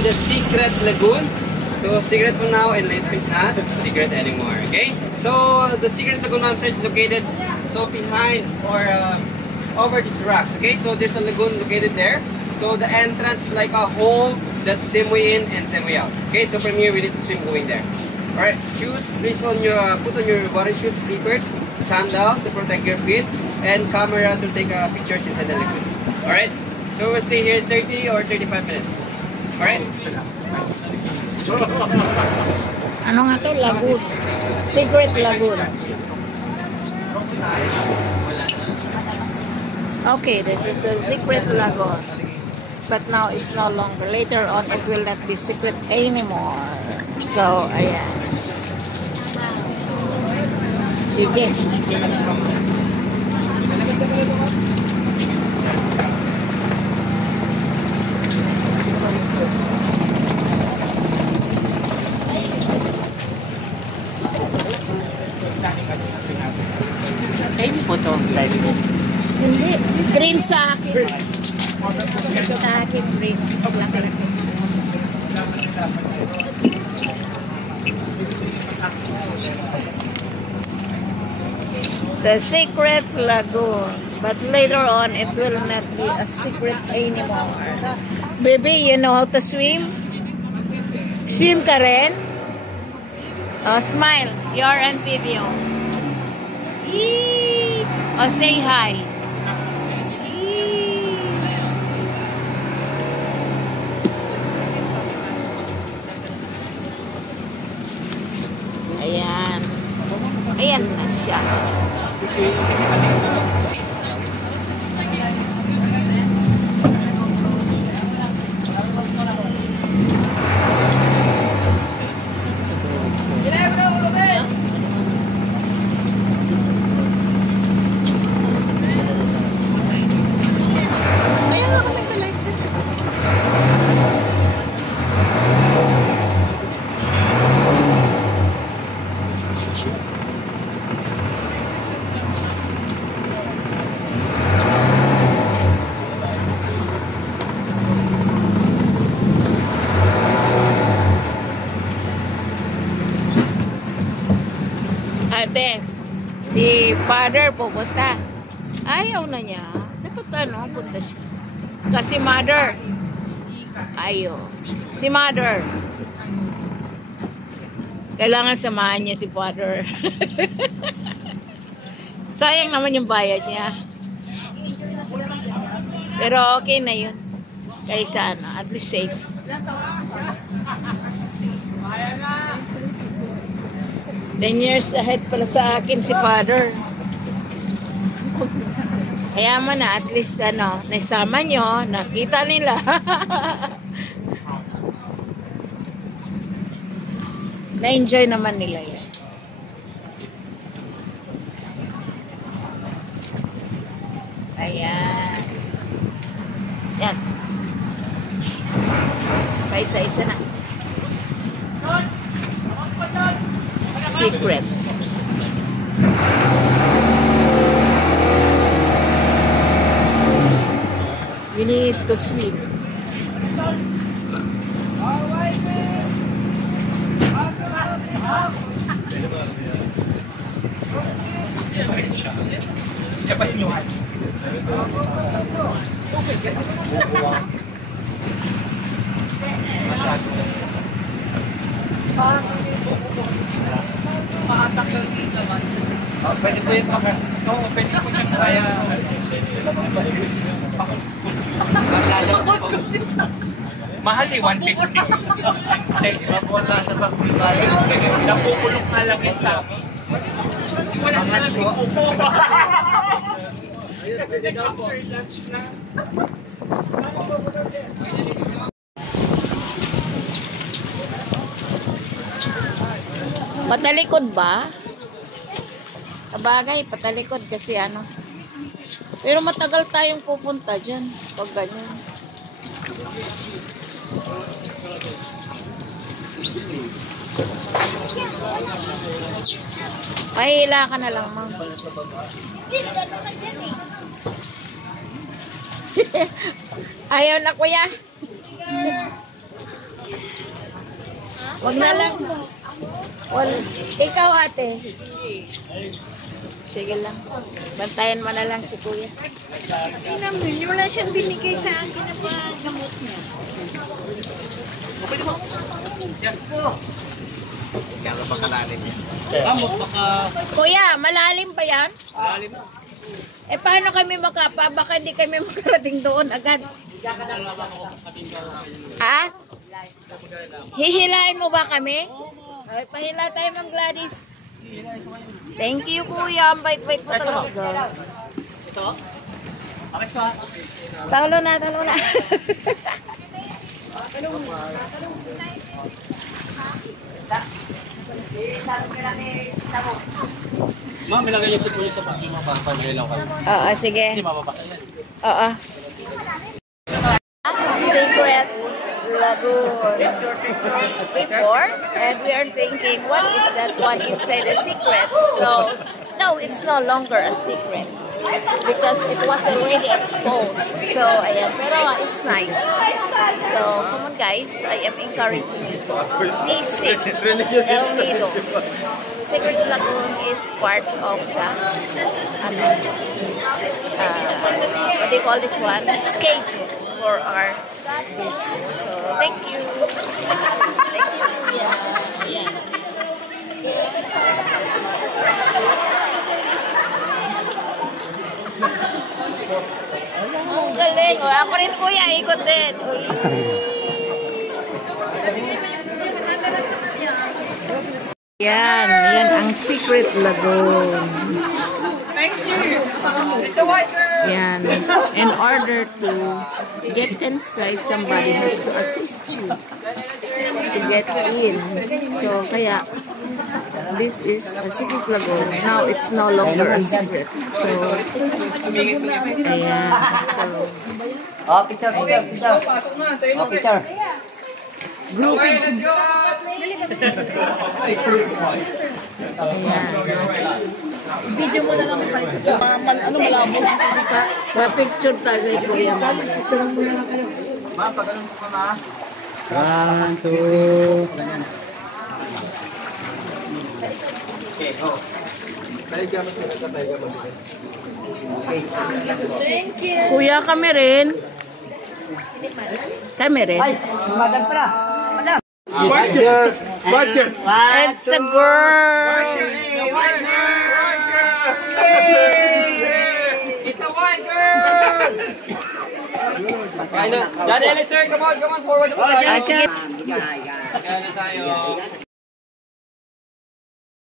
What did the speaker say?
in the Secret Lagoon. So secret for now and later is not secret anymore, okay? So the Secret Lagoon monster is located so behind or over these rocks, okay? So there's a lagoon located there. So the entrance is like a hole that's same way in and same way out. Okay, so from here we need to swim going there. Alright, shoes, please put on your body shoes, slippers, sandals to protect your feet, and camera to take pictures inside the lagoon. Alright, so we'll stay here 30 or 35 minutes. Alright? Ano nga to? Lagoon. Secret Lagoon. Okay, this is a Secret Lagoon. But now it's no longer. Later on, it will not be secret anymore. So, ayan. Sige. Same photo. Hindi. Green sa akin. Sa akin, green. The Secret Lagoon. But later on, it will not be a secret anymore. Baby, you know how to swim? Swim ka rin? Oh, smile. You're on video. Eee! Oh, say hi. Eee! Ayan. Ayan na siya. Ate, si father pupunta. Ayaw na niya. Dapat ano, punta siya. Kasi mother. Ayaw. Si mother. Kailangan samahan niya si father. Sayang naman yung bayad niya. Pero okay na yun. Kaysa ano, at least safe. 10 years ahead pala sa akin si father. Kaya mo na, at least ano, naisama nyo, nakita nila. Na-enjoy naman nila yan. Ayan. Yan. Paisa-isa na. Secret. We need to swim. Pwede po yung maka. Oo, pwede po yung Kaya. mahal eh, 150. Wala sa bak. Napukulong nga lang yan sa amin. Wala na lang yung pupo. Kasi after lunch na. Patalikod ba? Kabagay, patalikod kasi ano. Pero matagal tayong pupunta dyan. Pag ganyan. Pahila ka na lang, ma'am. Ayaw na, kuya. Wag na lang. Ikaw ate. Sige lang. Bantayan mo na lang si kuya. Wala siyang binigay sa akin na gamot niya. Kuya, malalim pa yan? Malalim na. Eh paano kami makapa? Baka hindi kami makarating doon agad. Ha? Hihilain mo ba kami? Ay, pahila tayo, Ma'am Gladys. Thank you, kuya. Ang bait-bait mo talaga. Ito? Aris ka? Talo na, talo na. Ma'am, ilagay niyo si Kuya sa pagkima para pag-relaw kayo. Oo, sige. Kasi mapapasa yan. Oo. Secret Lagoon. Before, and we are thinking, what is that one inside the secret? So, no, it's no longer a secret because it was already exposed. So, ayan. Pero it's nice. So, come on guys, I am encouraging you. Visit El Nido. Secret Lagoon is part of the, what do you call this one? Schedule for our visit. So, thank you. Thank you. Yeah. Ang galing. O, ako rin kuya, ikot din. Uy. Yan ang Secret Lagoon. Yan. In order to get inside, somebody has to assist you to get in. So, kaya, this is a Secret Lagoon. Now, it's no longer a secret. So, ayan. So, Picture. Pasok na, sa'yo na. Picture. grouping. Let's go! Video mo na lang malabo. Pa-picture tayo kay Kuya. Ma'am, pag-alam po ka ma. 1, 2. Okay, go. Tayo ka mas maganda, tayo ka mag-isa. Kuya, kami rin. Kami rin. Madam pala. Madam. It's a girl. It's a white girl! Daddy Ellis, sir, come on, forward. Ah, sige. Gana tayo.